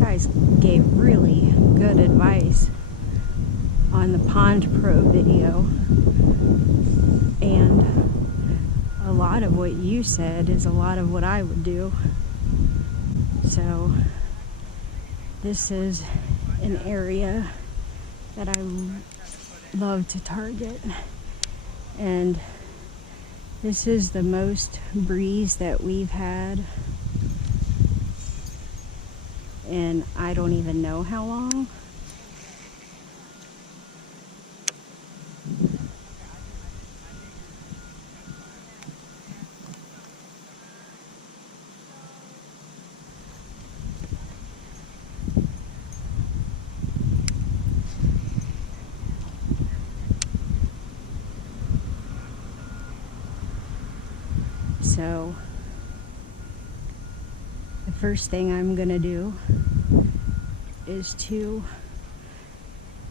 guys gave really good advice on the Pond Pro video, and a lot of what you said is a lot of what I would do. So this is an area that I love to target, and this is the most breeze that we've had in I don't even know how long. So the first thing I'm gonna do is to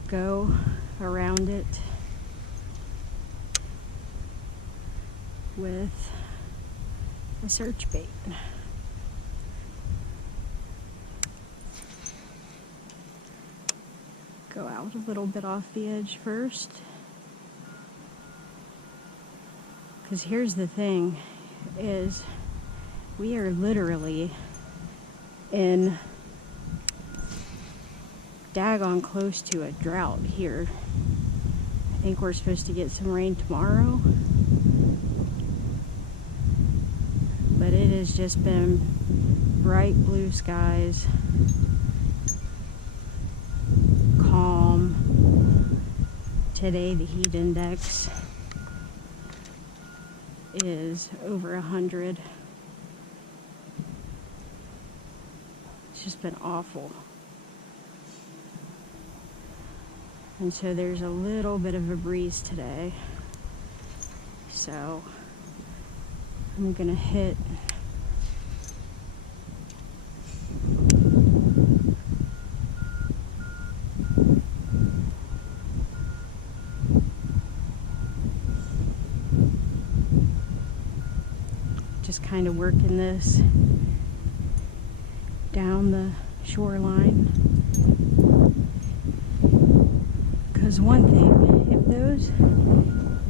go around it with a search bait. Go out a little bit off the edge first, because here's the thing, is we are literally in daggone close to a drought here. I think we're supposed to get some rain tomorrow, but it has just been bright blue skies, calm. Today the heat index is over 100. It's just been awful. And so there's a little bit of a breeze today. So I'm gonna hit just kind of working this down the shoreline. Because one thing,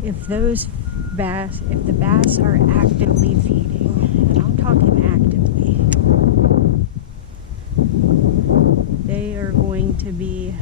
if the bass are actively feeding, and I'm talking actively, they are going to be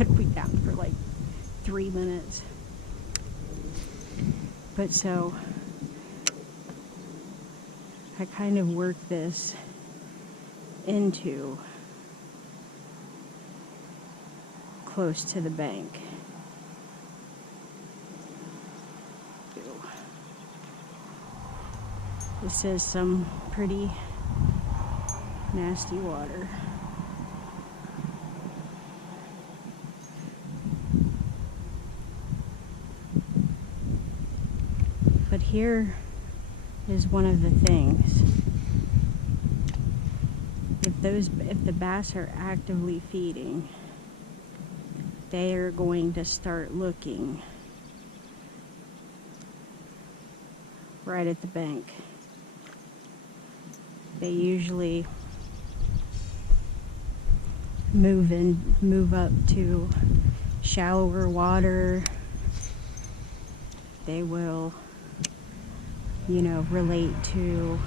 it'll be down for like 3 minutes. But so I kind of work this into close to the bank. This is some pretty nasty water. But here is one of the things. If the bass are actively feeding, they are going to start looking right at the bank. They usually move up to shallower water. They will, relate to,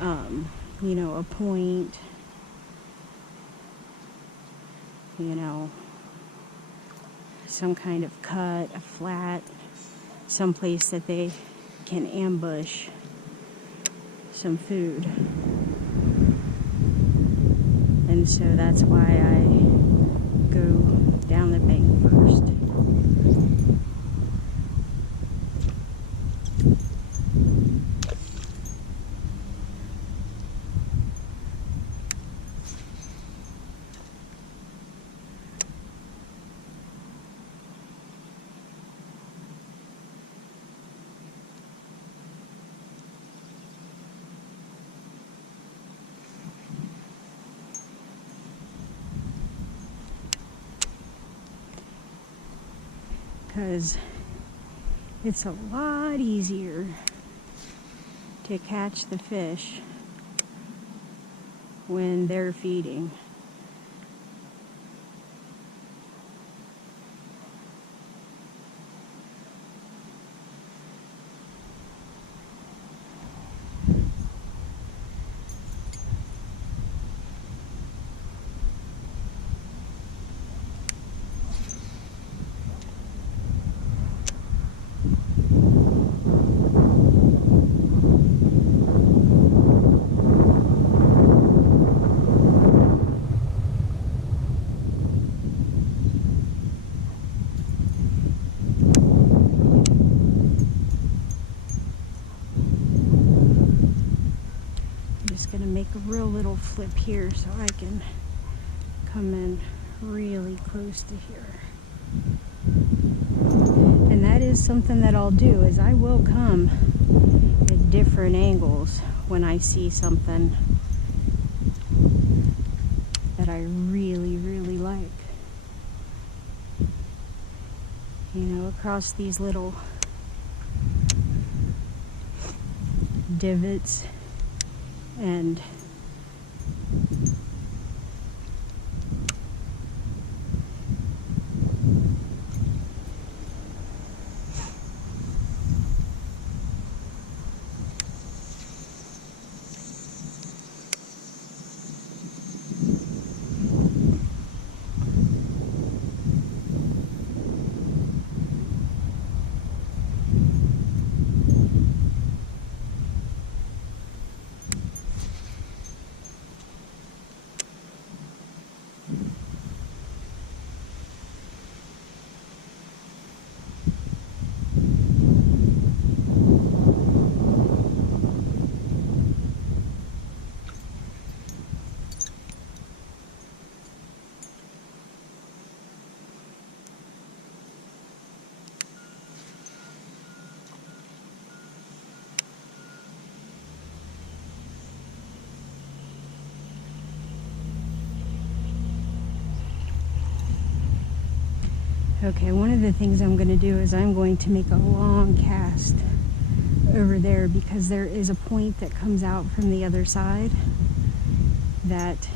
a point, some kind of cut, a flat, someplace that they can ambush some food. And so that's why I go down the bank first. because it's a lot easier to catch the fish when they're feeding. Gonna make a real little flip here so I can come in really close to here. And that is something that I'll do, is I will come at different angles when I see something that I really, really like. You know, across these little divots and okay, one of the things I'm going to do is I'm going to make a long cast over there, because there is a point that comes out from the other side that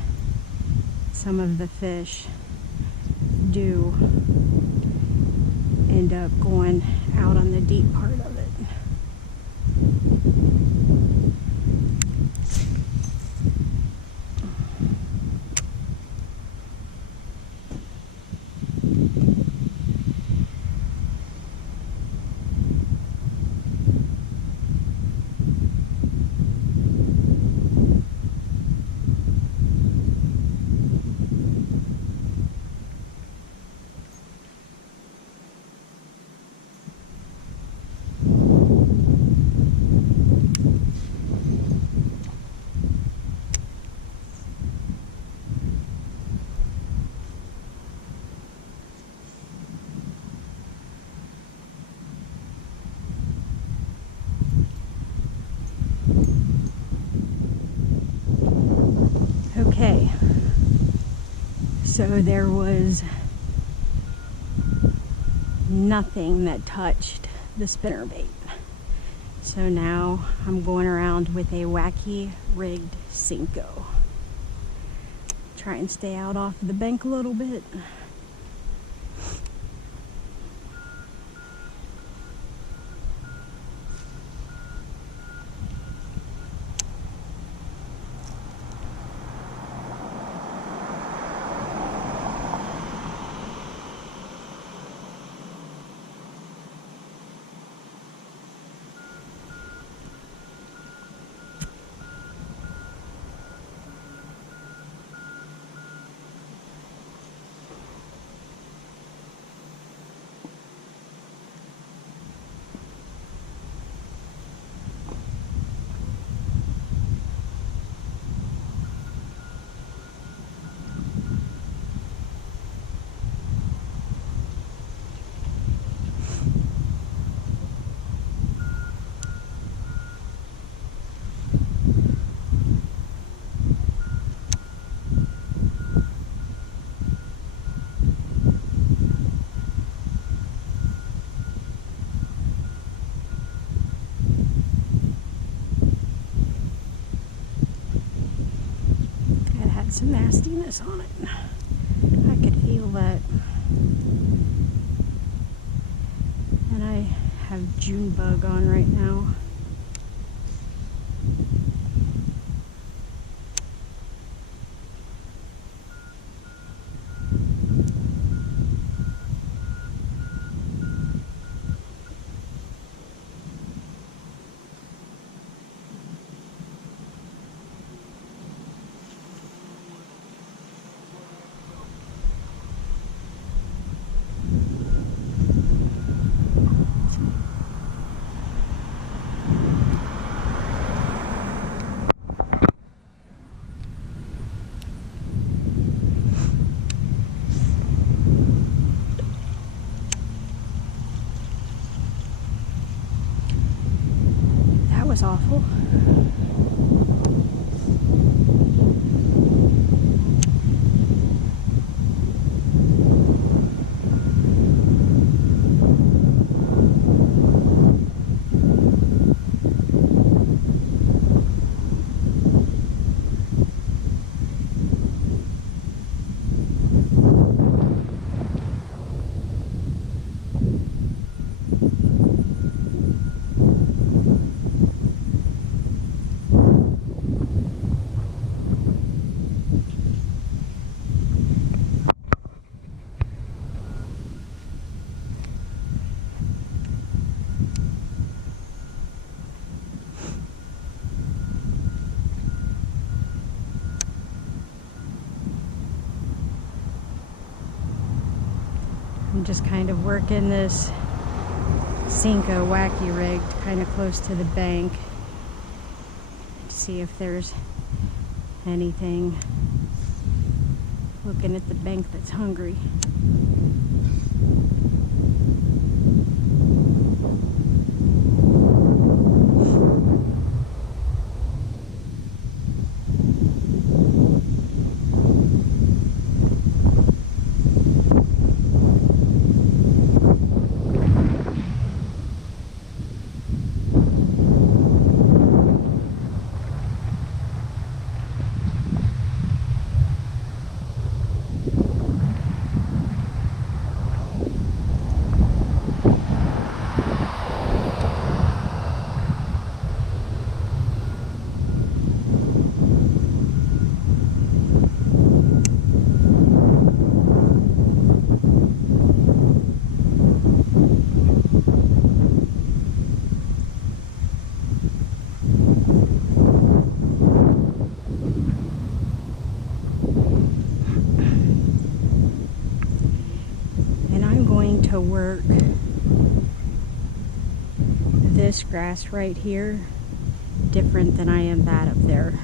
some of the fish do end up going out on the deep part of it. Okay, so there was nothing that touched the spinnerbait. So now I'm going around with a wacky rigged Senko. Try and stay out off the bank a little bit. some nastiness on it. I could feel that. And I have June bug on right now. Was awful. I'm just kind of working this Runcl wacky rig kind of close to the bank to see if there's anything looking at the bank that's hungry. To work this grass right here different than I am that up there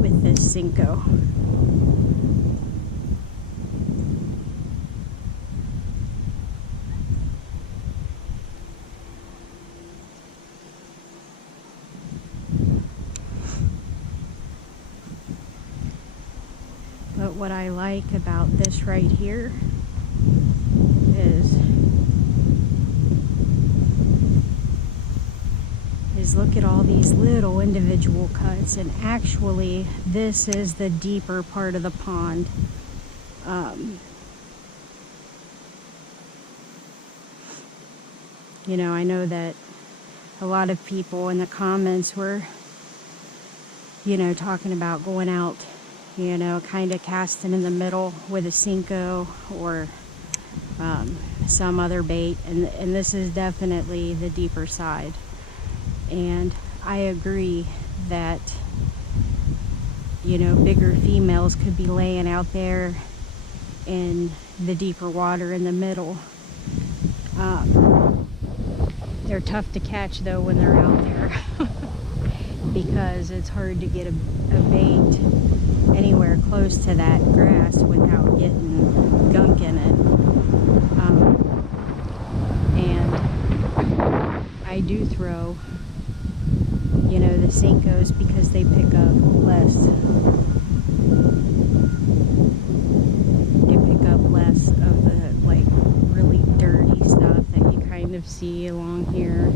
with this Runcl. But what I like about this right here is look at all these little individual cuts, and actually this is the deeper part of the pond. You know, I know that a lot of people in the comments were, you know, talking about going out, you know, kind of casting in the middle with a Runcl or some other bait, and this is definitely the deeper side. And I agree that, you know, bigger females could be laying out there in the deeper water in the middle. They're tough to catch though when they're out there because it's hard to get a bait anywhere close to that grass without getting gunk in it. And I do throw, you know, the Runcls because they pick up less. They pick up less of the like really dirty stuff that you kind of see along here.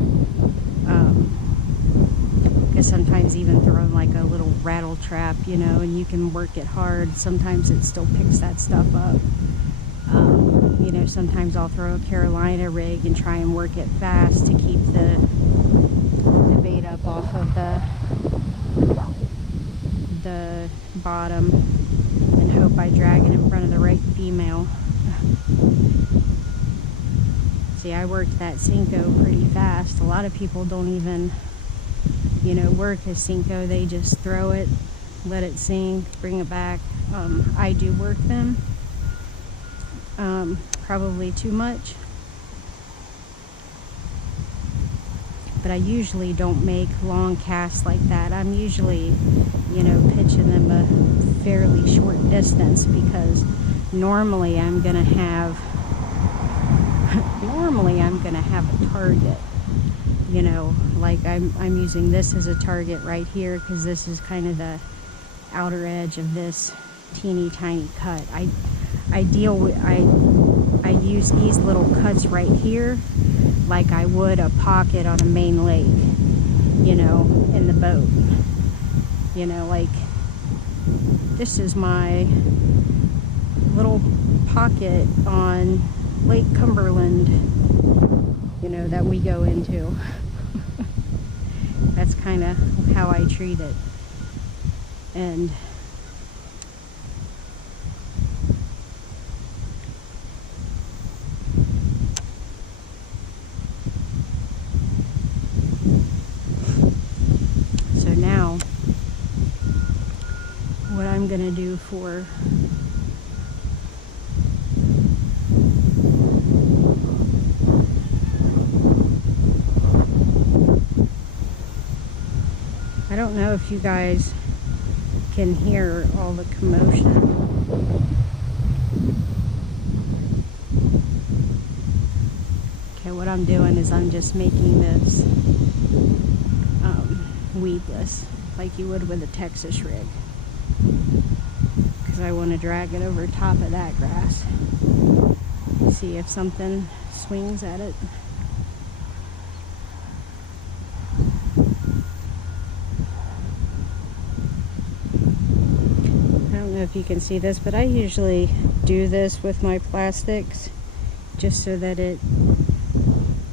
could sometimes even throw in like a little rattle trap, you know, and you can work it hard. Sometimes it still picks that stuff up. You know, sometimes I'll throw a Carolina rig and try and work it fast to keep the bait up off of the bottom, and hope I drag it in front of the right female. See, I worked that Cinco pretty fast. A lot of people don't even, you know, work a Cinco. They just throw it, let it sink, bring it back. I do work them, probably too much, but I usually don't make long casts like that. I'm usually, you know, pitching them a fairly short distance, because normally I'm gonna have a target, you know, like I'm using this as a target right here, because this is kind of the outer edge of this teeny tiny cut. I use these little cuts right here like I would a pocket on a main lake, you know, in the boat. You know, like this is my little pocket on Lake Cumberland, you know, that we go into. That's kind of how I treat it. And so now what I'm gonna do for I don't know if you guys can hear all the commotion. Okay, what I'm doing is I'm just making this weedless, like you would with a Texas rig, because I want to drag it over top of that grass. See if something swings at it. I don't know if you can see this, but I usually do this with my plastics just so that it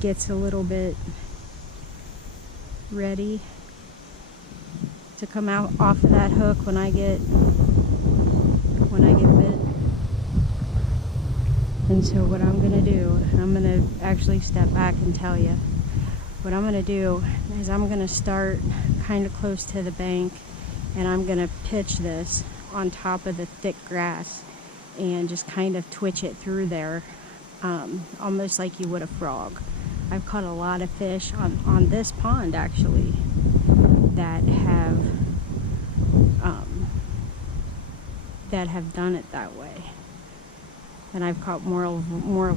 gets a little bit ready to come out off of that hook when I get bit. And so what I'm gonna do, I'm gonna actually step back and tell you what I'm gonna do is I'm gonna start kind of close to the bank, and I'm gonna pitch this on top of the thick grass and just kind of twitch it through there, almost like you would a frog. I've caught a lot of fish on this pond actually that have done it that way, and I've caught more of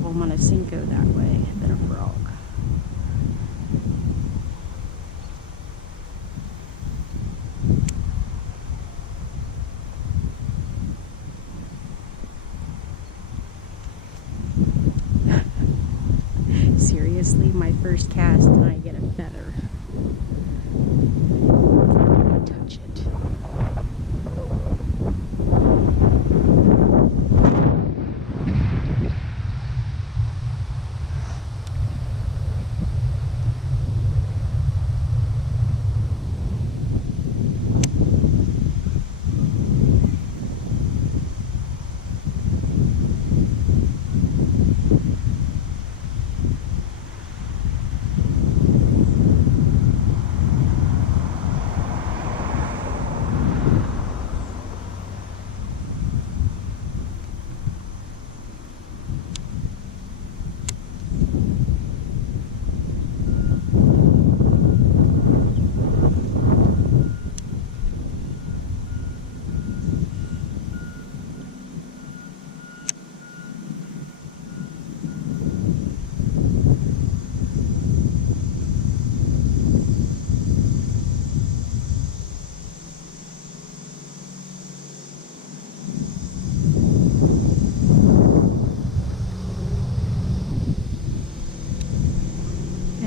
them on a Cinco that way than a frog. Seriously, my first cast and I get a feather. Touch it.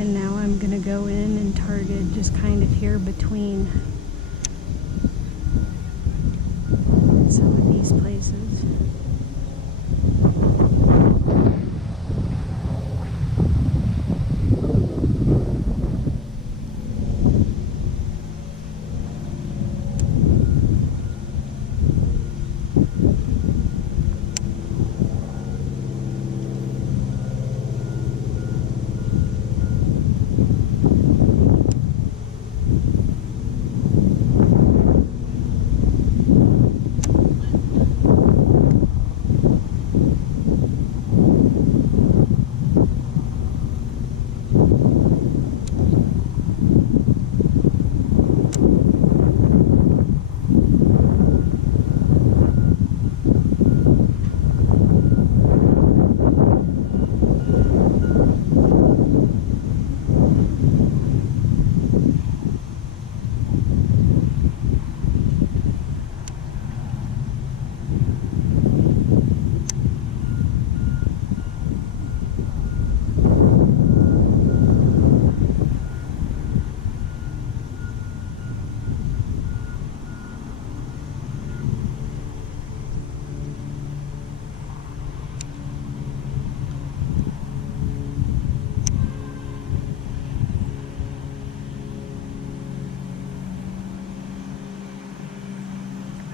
And now I'm gonna go in and target just kind of here between some of these places.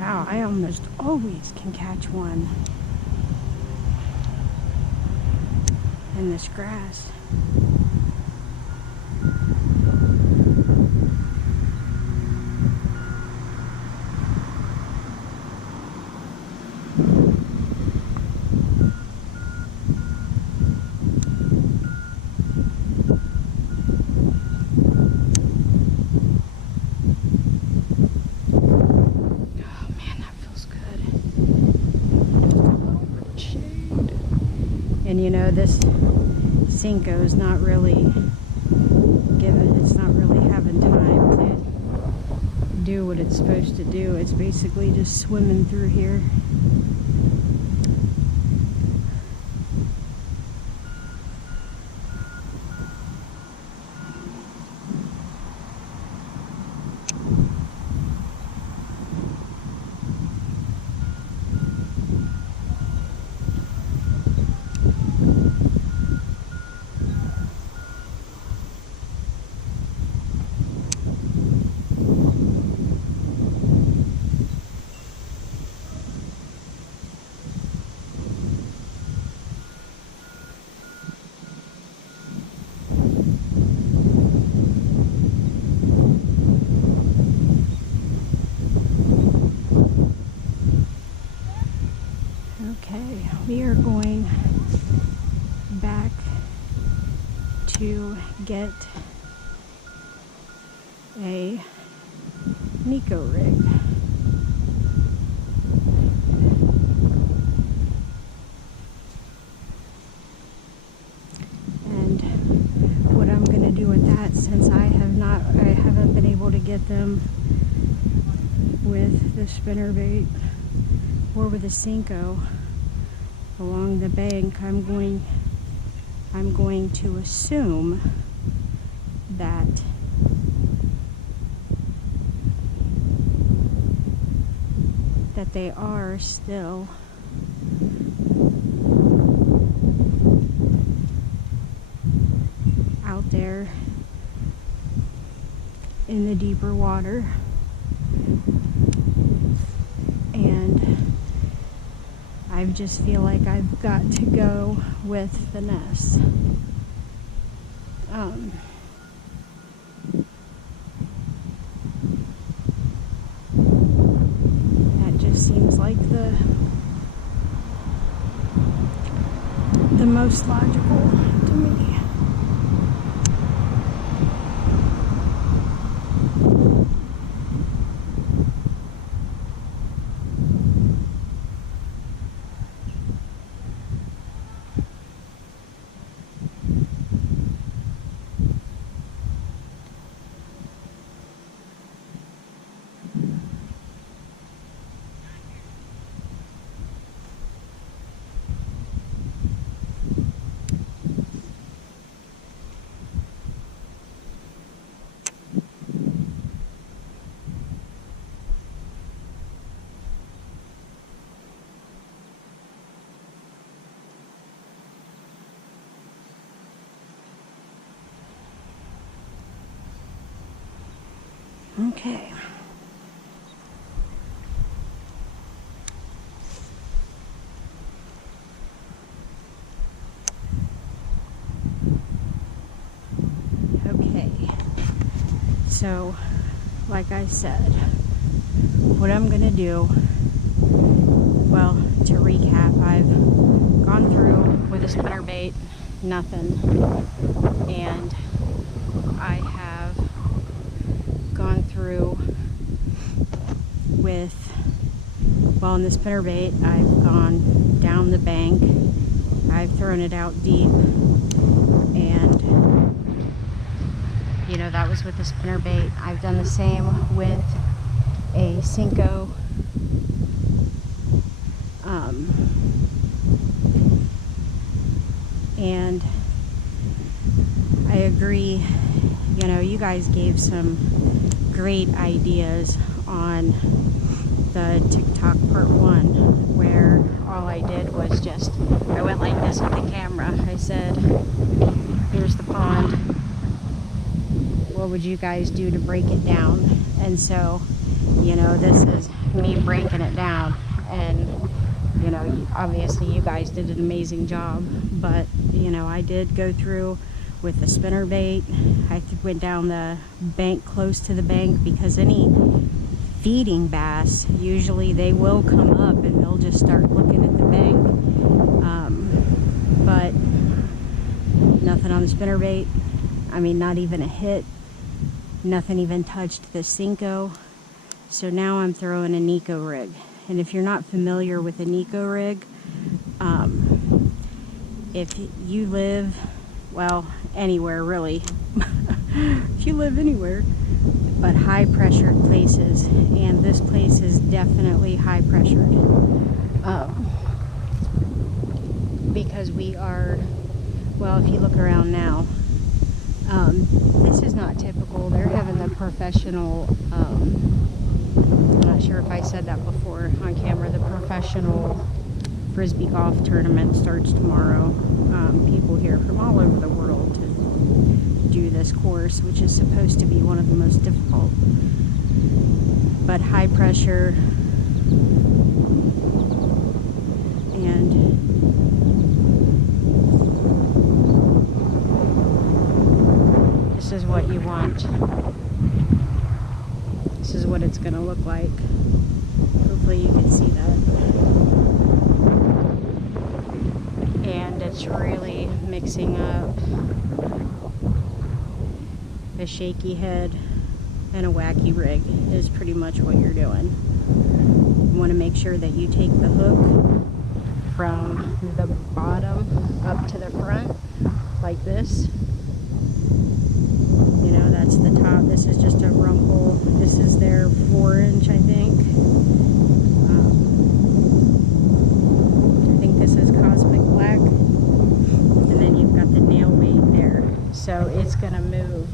Wow, I almost always can catch one in this grass. And you know, this Cinco is not really it's not really having time to do what it's supposed to do. It's basically just swimming through here. Okay, we are going back to get a Nico rig. And what I'm going to do with that, since I haven't been able to get them with the spinnerbait or with a Cinco along the bank, I'm going to assume that they are still out there in the deeper water, and I just feel like I've got to go with the nest. That just seems like the most logical to me. Okay. Okay. So, like I said, what I'm gonna do, well, to recap, I've gone through with a spinnerbait, nothing, and I have gone through with, well, in the spinnerbait, I've gone down the bank, I've thrown it out deep, and you know, that was with the spinnerbait. I've done the same with a Cinco. And I agree, you know, you guys gave some great ideas on the TikTok part 1, where all I did was just, I went like this with the camera. I said, here's the pond. What would you guys do to break it down? And so, you know, this is me breaking it down. And, you know, obviously you guys did an amazing job. But, you know, I did go through with the spinnerbait. I went down the bank close to the bank, because any feeding bass, usually they will come up and they'll just start looking at the bank. But nothing on the spinnerbait. I mean, not even a hit. Nothing even touched the Cinco. So now I'm throwing a Nico rig. And if you're not familiar with a Nico rig, if you live, well, anywhere really, if you live anywhere, but high pressured places, and this place is definitely high pressured, because we are, well, if you look around now, this is not typical. They're having the professional, I'm not sure if I said that before on camera, the professional Frisbee golf tournament starts tomorrow. People here from all over the world to do this course, which is supposed to be one of the most difficult. But high pressure, and this is what you want. This is what it's going to look like. Hopefully you can see that. And it's really mixing up a shaky head and a wacky rig is pretty much what you're doing. You want to make sure that you take the hook from the bottom up to the front like this. You know, that's the top. This is just a Runcl. This is their 4-inch, I think. I think this is Cosmic Black. And then you've got the nail weight there. So it's going to move,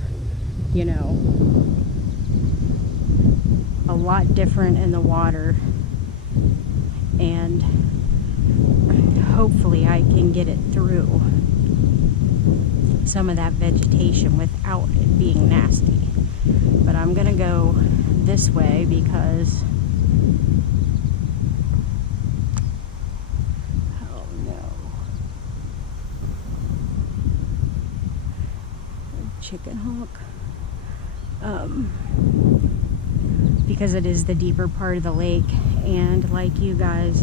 you know, a lot different in the water. And hopefully I can get it through some of that vegetation without it being nasty. But I'm gonna go this way because, oh no, chicken hawk, because it is the deeper part of the lake, and like you guys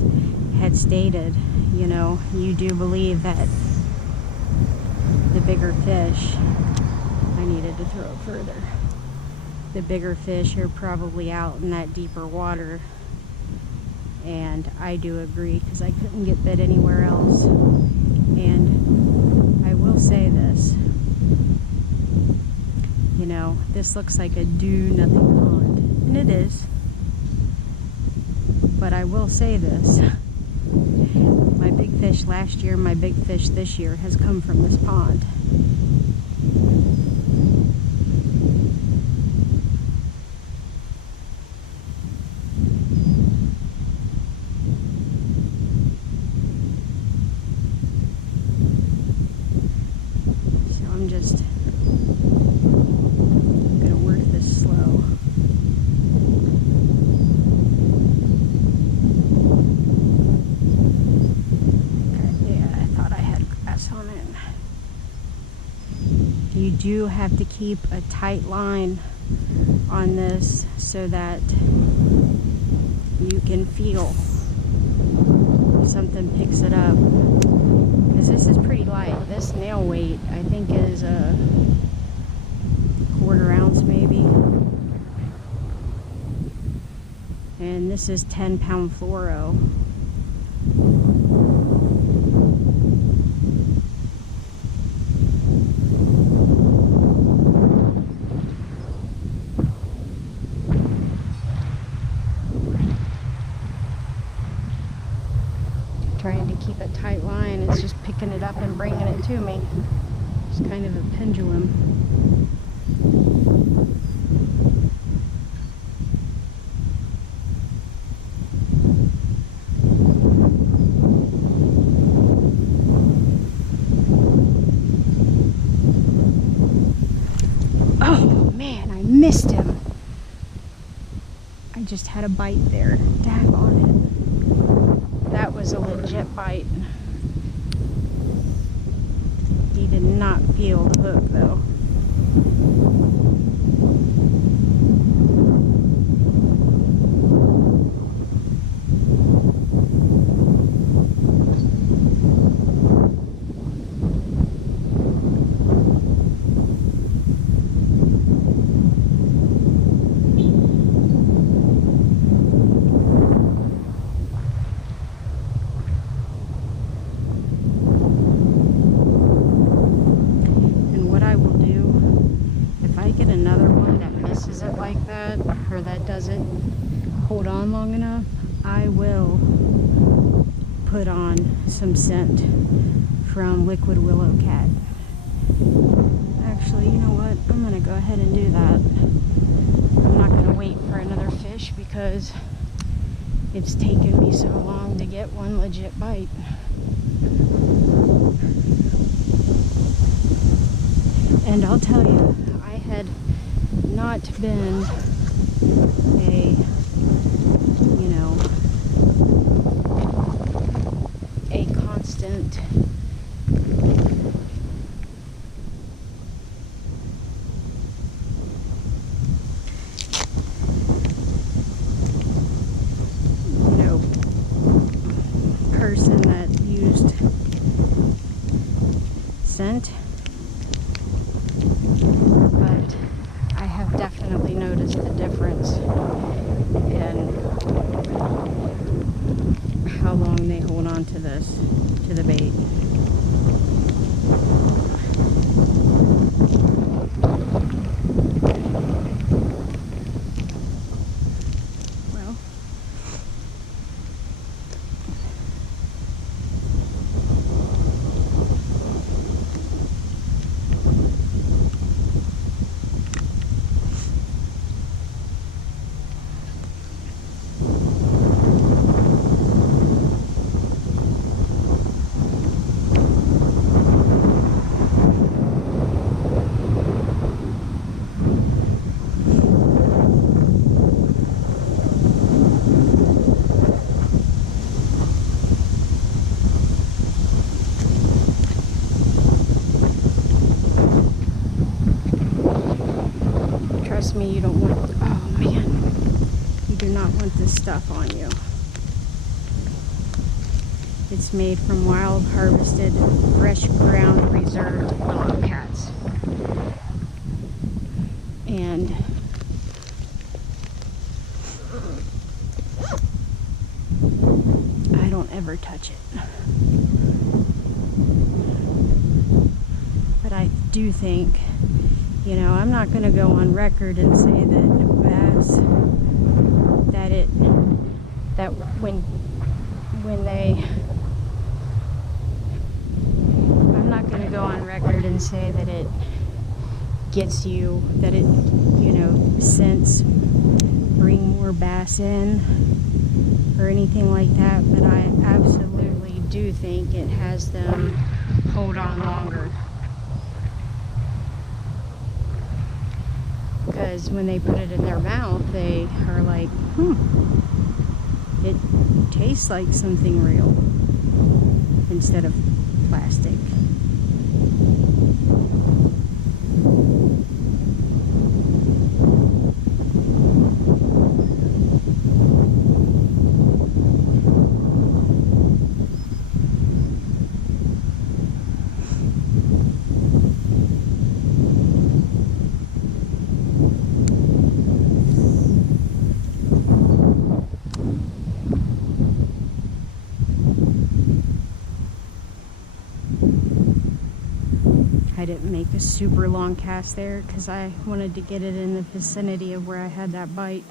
had stated, you know, you do believe that the bigger fish, I needed to throw it further, the bigger fish are probably out in that deeper water. And I do agree, because I couldn't get bit anywhere else. And I will say this, you know, this looks like a do-nothing pond, and it is. But I will say this, my big fish last year, my big fish this year has come from this pond. So I'm just gonna work this slow. You do have to keep a tight line on this so that you can feel if something picks it up, because this is pretty light. This nail weight I think is a quarter ounce maybe, and this is 10-pound fluoro. Trying to keep a tight line, it's just picking it up and bringing it to me. It's kind of a pendulum. Oh man, I missed him. I just had a bite there. Daggone it. That was a legit bite. He did not feel the hook though. Another one that misses it like that, or that doesn't hold on long enough, I will put on some scent from Liquid Willow Cat. Actually, you know what? I'm going to go ahead and do that. I'm not going to wait for another fish because it's taken me so long to get one legit bite. And I'll tell you, I had not been a, you know, a constant person that used scent, but I have definitely noticed the difference in how long they hold on to this, to the bait. Well, trust me, you don't want, oh man, you do not want this stuff on you. It's made from wild, harvested, fresh ground, reserved willow cats. And I don't ever touch it. But I do think, you know, I'm not going to go on record and say that bass, that when they, I'm not going to go on record and say that it gets you, that it, you know, scents bring more bass in or anything like that, but I absolutely do think it has them hold on longer. Because when they put it in their mouth, they are like, it tastes like something real instead of plastic. I didn't make a super long cast there because I wanted to get it in the vicinity of where I had that bite.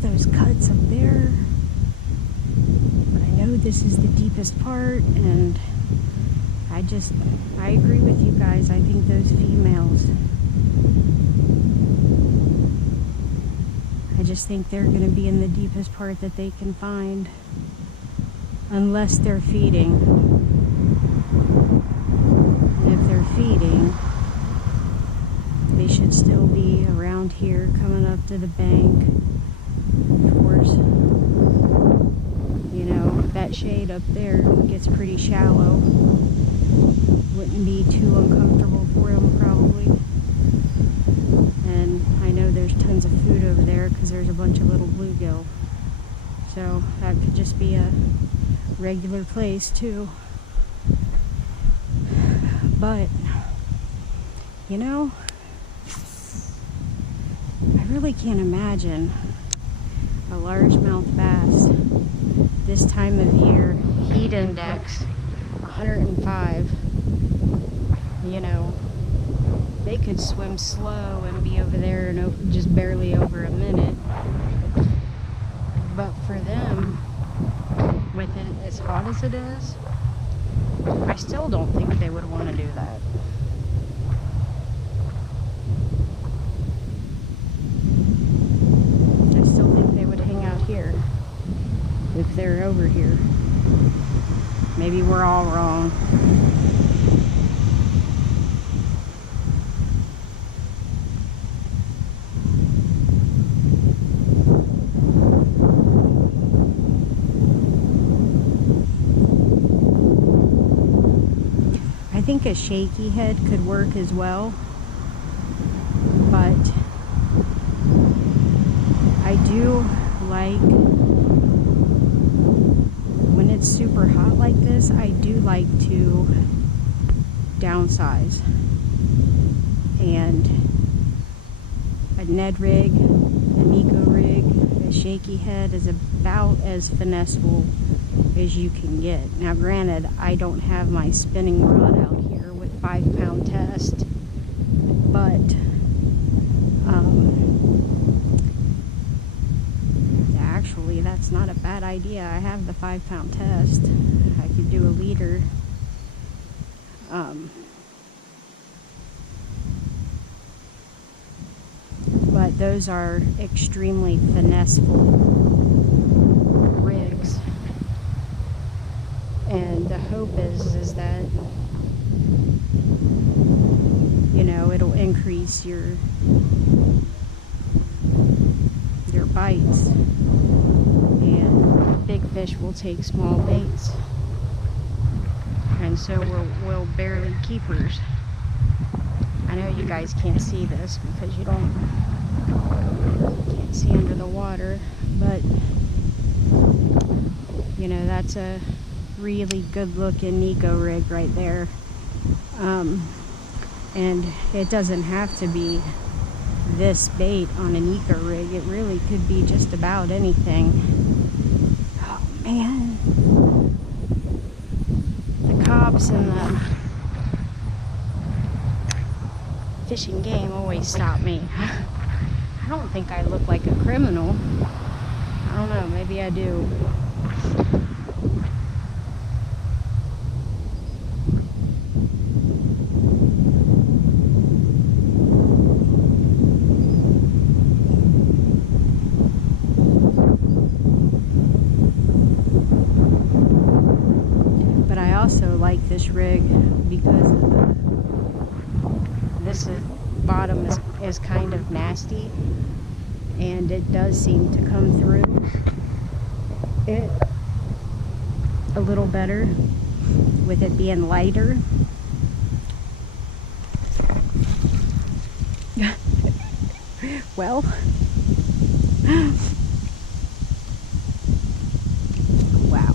Those cuts up there, but I know this is the deepest part, and I agree with you guys. I think those females, I just think they're going to be in the deepest part that they can find, unless they're feeding. And if they're feeding, they should still be around here, coming up to the bank. Of course, you know, that shade up there gets pretty shallow. Wouldn't be too uncomfortable for them, probably. And I know there's tons of food over there because there's a bunch of little bluegill. So that could just be a regular place, too. But, you know, I really can't imagine a largemouth bass this time of year, heat index 105. You know, they could swim slow and be over there in just barely over a minute. But for them, with it as hot as it is, I still don't think they would want to do that. Here, if they're over here. Maybe we're all wrong. I think a shaky head could work as well, but I do like, when it's super hot like this, I do like to downsize. And a Ned rig, an eco rig, a shaky head is about as finessable as you can get. Now granted, I don't have my spinning rod out here with 5-pound test, but actually that's not a bad idea. I have the 5-pound test. I could do a leader. But those are extremely finesseful rigs, and the hope is that, you you know, it'll increase your bites, and big fish will take small baits, and so we're barely keepers. I know you guys can't see this because you can't see under the water, but you know, that's a really good looking Nico rig right there. And it doesn't have to be this bait on an eco rig. It really could be just about anything. Oh man, the cops and the fishing game always stop me. I don't think I look like a criminal. I don't know, maybe I do. I also like this rig because of this bottom is kind of nasty, and it does seem to come through it a little better with it being lighter. Well, wow,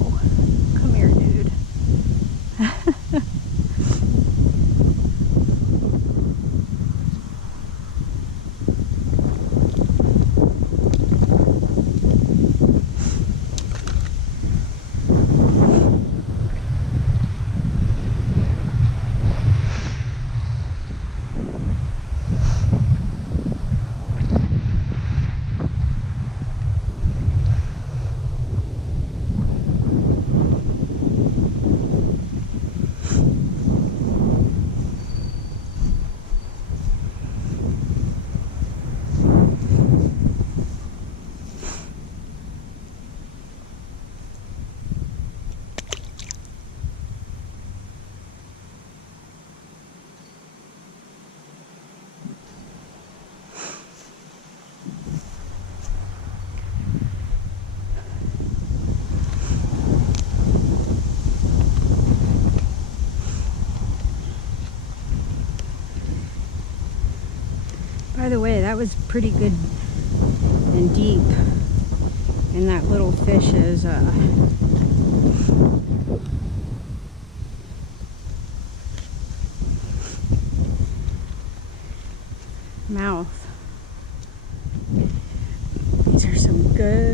come here, dude. By the way, that was pretty good and deep, and that little fish's mouth. These are some good